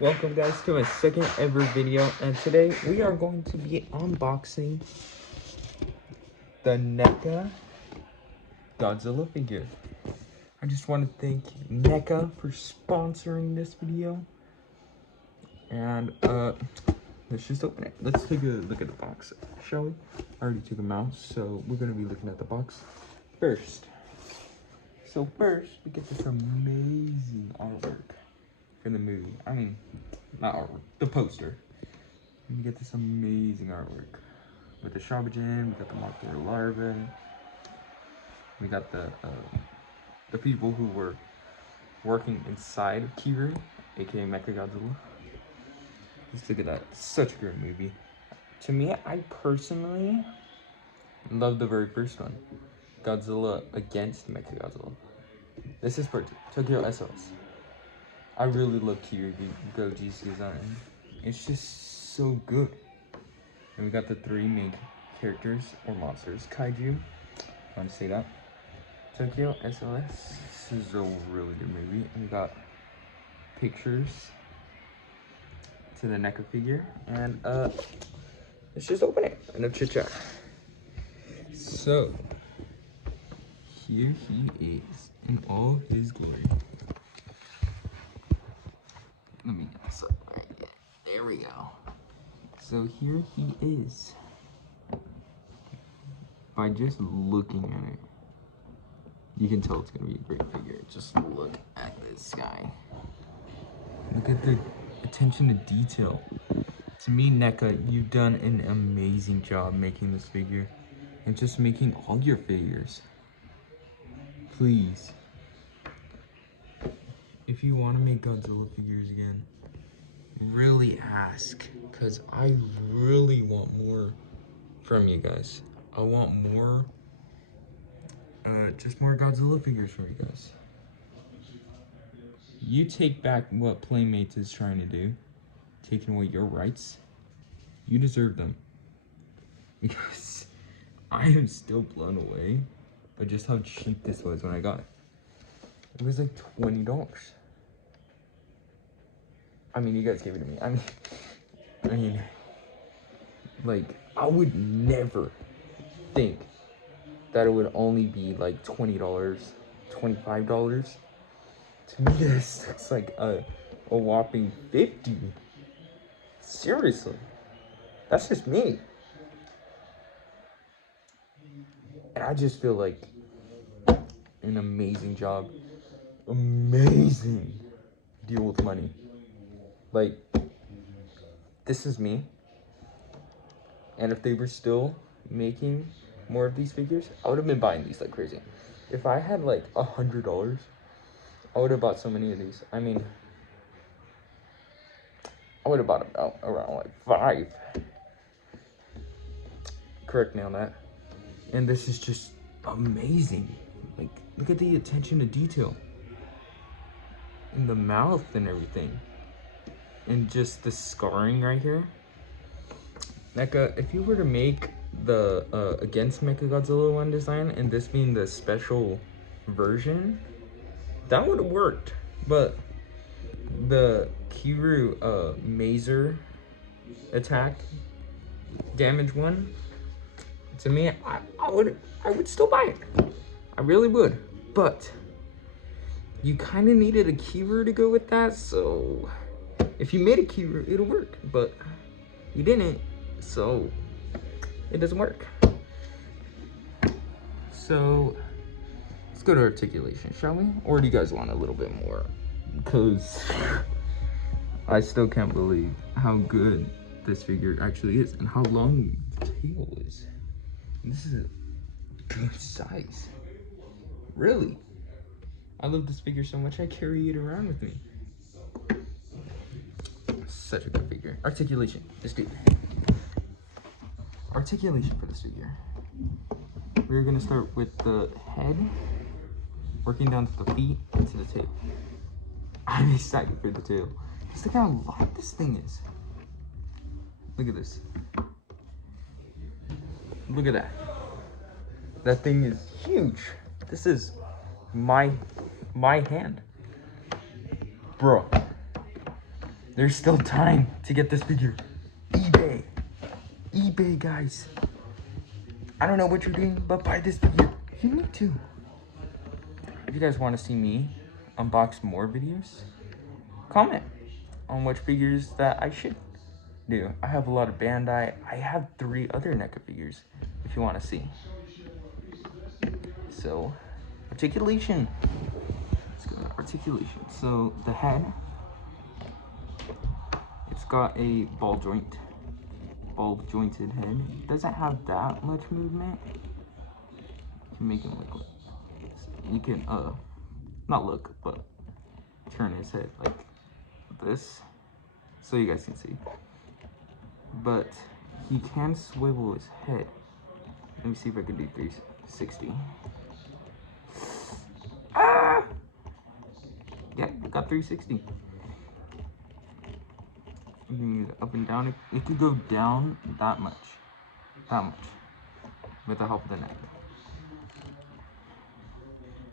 Welcome guys to my second ever video, and today we are going to be unboxing the Neca Godzilla figure. I just want to thank Neca for sponsoring this video. And let's just open it. Let's take a look at the box, shall we? I already took them out, so we're gonna be looking at the box first. So first, we get this amazing artwork for the movie. I mean, not artwork, the poster. We get this amazing artwork with the Shabajin, we got the molecular larvae, we got the people who were working inside of Kiru, aka Mechagodzilla. Let's look at that. Such a great movie. To me, I personally love the very first one, Godzilla against Mechagodzilla. This is for Tokyo S.O.S. I really love Kiru Goji's design. It's just so good. And we got the three main characters or monsters. Kaiju, I want to say that. Tokyo S.O.S. This is a really good movie. And we got pictures to the Neca figure. And let's just open it. Enough chit chat. So here he is in all his glory. Let me get this up. Right, yeah. There we go. So here he is. By just looking at it, you can tell it's gonna be a great figure. Just look at this guy. Look at the attention to detail. To me, Neca, you've done an amazing job making this figure and just making all your figures. Please, if you want to make Godzilla figures again, really ask, because I really want more from you guys. I want more, just more Godzilla figures from you guys. You take back what Playmates is trying to do, taking away your rights. You deserve them. Because I am still blown away by just how cheap this was when I got it. It was like $20. I mean, you guys gave it to me. I mean, like, I would never think that it would only be like $20, $25. To me, this looks like a whopping $50. Seriously, that's just me. And I just feel like an amazing job. Amazing deal with money. Like, this is me. And if they were still making more of these figures, I would have been buying these like crazy. If I had like $100, I would have bought so many of these. I mean, I would have bought about around like 5. Correct me on that. And this is just amazing. Like, look at the attention to detail in the mouth and everything. And just the scarring right here. Neca, if you were to make the against Mechagodzilla one design and this being the special version, that would have worked. But the Kiru Mazer attack damage one, to me, I would still buy it. I really would. But you kind of needed a Kiru to go with that, so if you made a Kiru, it'll work. But you didn't, so it doesn't work. So let's go to articulation, shall we? Or do you guys want a little bit more? Because I still can't believe how good this figure actually is and how long the tail is. And this is a good size. Really. I love this figure so much I carry it around with me. Such a good figure. Articulation. Let's do it. Articulation for this figure. We're gonna start with the head, working down to the feet and to the tail. I'm excited for the tail. Just look how long this thing is. Look at this. Look at that. That thing is huge. This is my hand. Bro. There's still time to get this figure. eBay, guys. I don't know what you're doing, but buy this figure. You need to. If you guys want to see me unbox more videos, comment on which figures that I should do. I have a lot of Bandai. I have 3 other NECA figures if you want to see. So, articulation. Let's go to articulation. So, the head, it's got a ball jointed head. It doesn't have that much movement. You can make him look like this. You can, not look, but turn his head like this so you guys can see. But he can swivel his head. Let me see if I can do 360. Ah! Yeah, I got 360. You can use it up and down. It could go down that much. With the help of the neck.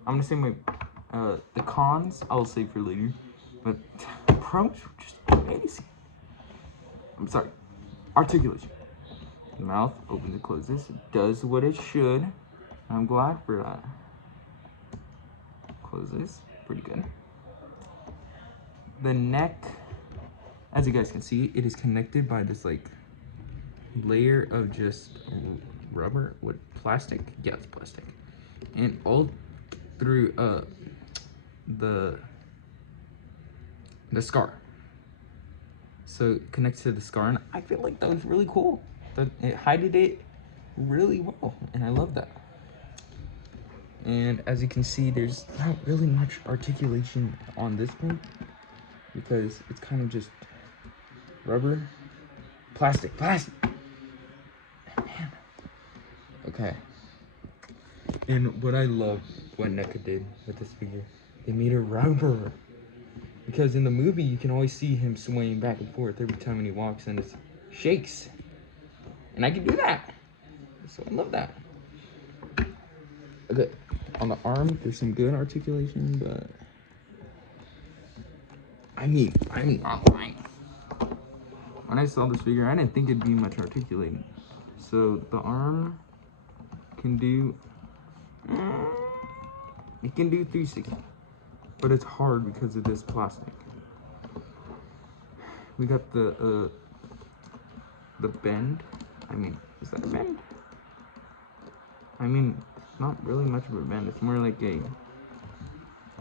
I'm gonna say my, the cons I'll save for later. But pros were just amazing. I'm sorry. Articulation. The mouth opens and closes. It does what it should. I'm glad for that. Closes. Pretty good. The neck, as you guys can see, it is connected by this like layer of just rubber with plastic. Yeah, it's plastic. And all through the scar. So it connects to the scar, and I feel like that was really cool. That it hided it really well, and I love that. And as you can see, there's not really much articulation on this one because it's kind of just rubber, plastic. Man. Okay. And what I love what NECA did with this figure, they made it rubber. Because in the movie, you can always see him swaying back and forth every time when he walks, and it shakes. And I can do that. So I love that. Okay. On the arm, there's some good articulation, but I mean, when I saw this figure, I didn't think it'd be much articulating. So the arm can do, it can do 360, but it's hard because of this plastic. We got the bend. I mean, is that a bend? I mean, not really much of a bend. It's more like a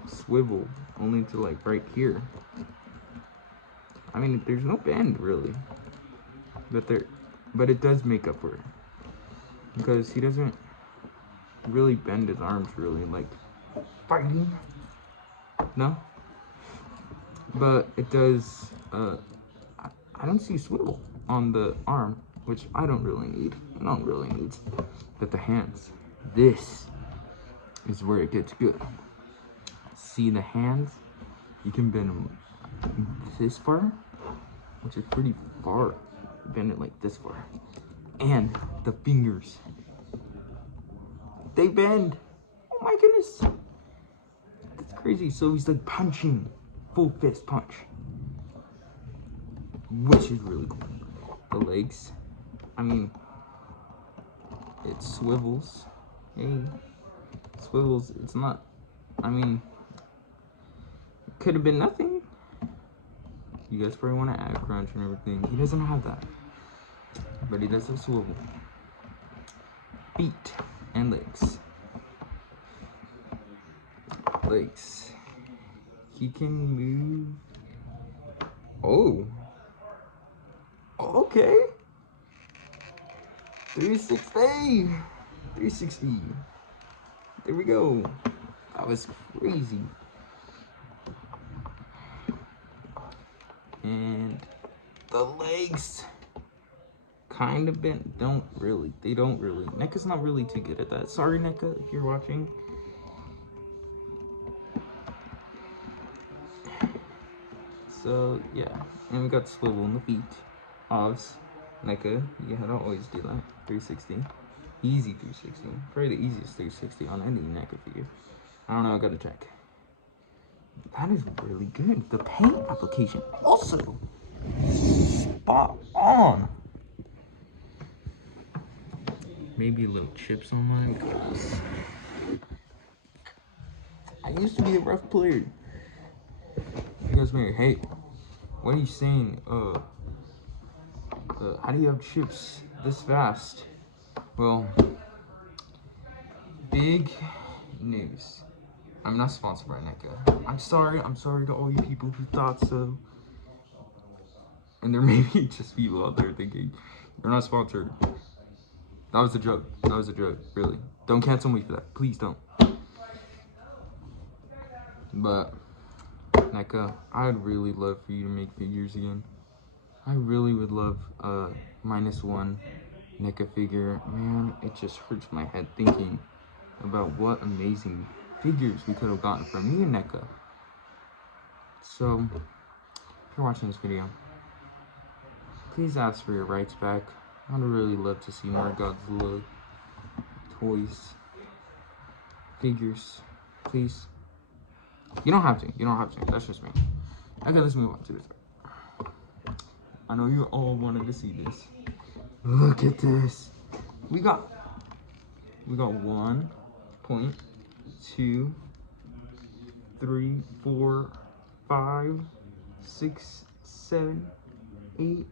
swivel, only to like right here. I mean, there's no bend really, but it does make up for it because he doesn't really bend his arms really like fighting. No, but it does. I don't see swivel on the arm, which I don't really need. But the hands, this is where it gets good. See the hands? You can bend them this far, which is pretty far. Bend it like this far. And the fingers, they bend. Oh my goodness. That's crazy. So he's like punching, full fist punch, which is really cool. The legs, I mean, it swivels. Hey, swivels. It's not, I mean, it could have been nothing. You guys probably want to add crunch and everything. He doesn't have that, but he does have swivel. Feet and legs. He can move. Oh. Okay. 360. There we go. That was crazy. And the legs kind of bent. They don't really. NECA's not really too good at that. Sorry, NECA, if you're watching. So yeah, and we got swivel in the feet. Obs, NECA, you gotta always do that. 360, easy 360. Probably the easiest 360 on any NECA figure. I don't know, I gotta check. That is really good. The paint application also Spot on. Maybe a little chips on mine because I used to be a rough player. You guys may hate. What are you saying? How do you have chips this fast? Well, big news. I'm not sponsored by Neca. I'm sorry to all you people who thought so. And there may be just people out there thinking, you're not sponsored. That was a joke. That was a joke, really. Don't cancel me for that. Please don't. But, Neca, I'd really love for you to make figures again. I really would love a -1 Neca figure. Man, it just hurts my head thinking about what amazing figures we could have gotten from me and Neca. So, if you're watching this video, please ask for your rights back. I'd really love to see more Godzilla toys, figures, please. You don't have to. You don't have to. That's just me. Okay, let's move on to this. I know you all wanted to see this. Look at this. We got 1, 2, 3, 4, 5, 6, 7, 8,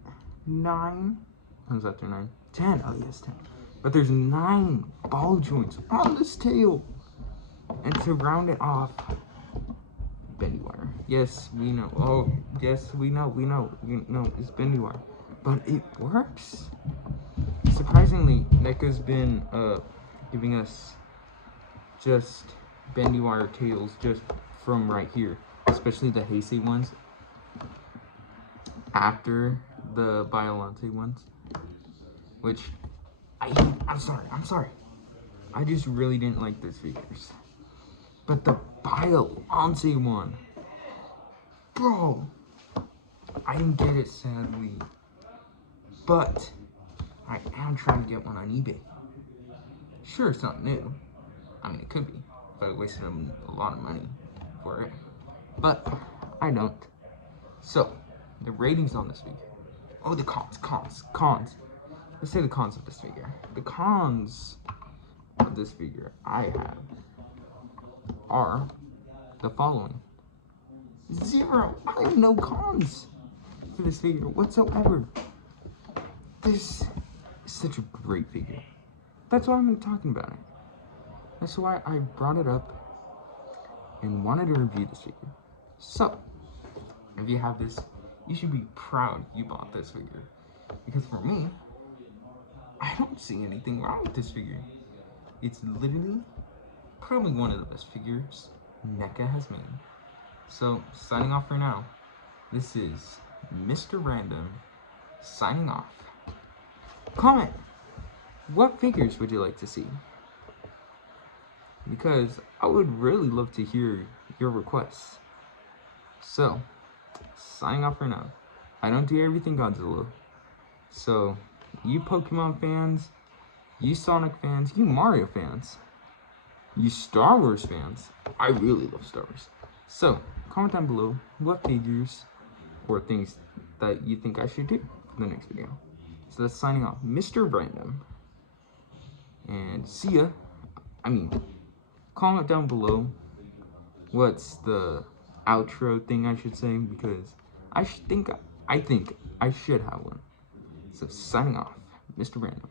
9. Comes after 9. 10. Oh yes, 10. But there's 9 ball joints on this tail. And to round it off, bendy wire. Yes, we know. Oh, yes, we know. It's bendy wire. But it works. Surprisingly, Neca's been giving us just bendy wire tails just from right here, especially the Heisei ones after the Biolante ones, which I'm sorry. I just really didn't like those figures. But the Biolante one, bro, I didn't get it sadly, but I am trying to get one on eBay. Sure, it's not new. I mean, it could be, but I wasted a lot of money for it. But I don't. So, the ratings on this figure. Oh, the cons. Let's say the cons of this figure. The cons of this figure I have are the following. 0. I have no cons for this figure whatsoever. This is such a great figure. That's why I'm talking about it. That's why I brought it up and wanted to review this figure. So, if you have this, you should be proud you bought this figure. Because for me, I don't see anything wrong with this figure. It's literally probably one of the best figures Neca has made. So, signing off for now, this is Mr. Random signing off. Comment, what figures would you like to see? Because I would really love to hear your requests. So, signing off for now. I don't do everything Godzilla. So, you Pokemon fans, you Sonic fans, you Mario fans, you Star Wars fans, I really love Star Wars. So, comment down below what figures or things that you think I should do for the next video. So that's signing off, Mr. Random. And see ya. Comment down below what's the outro thing I should say, because I think I should have one. So signing off, Mr. Random.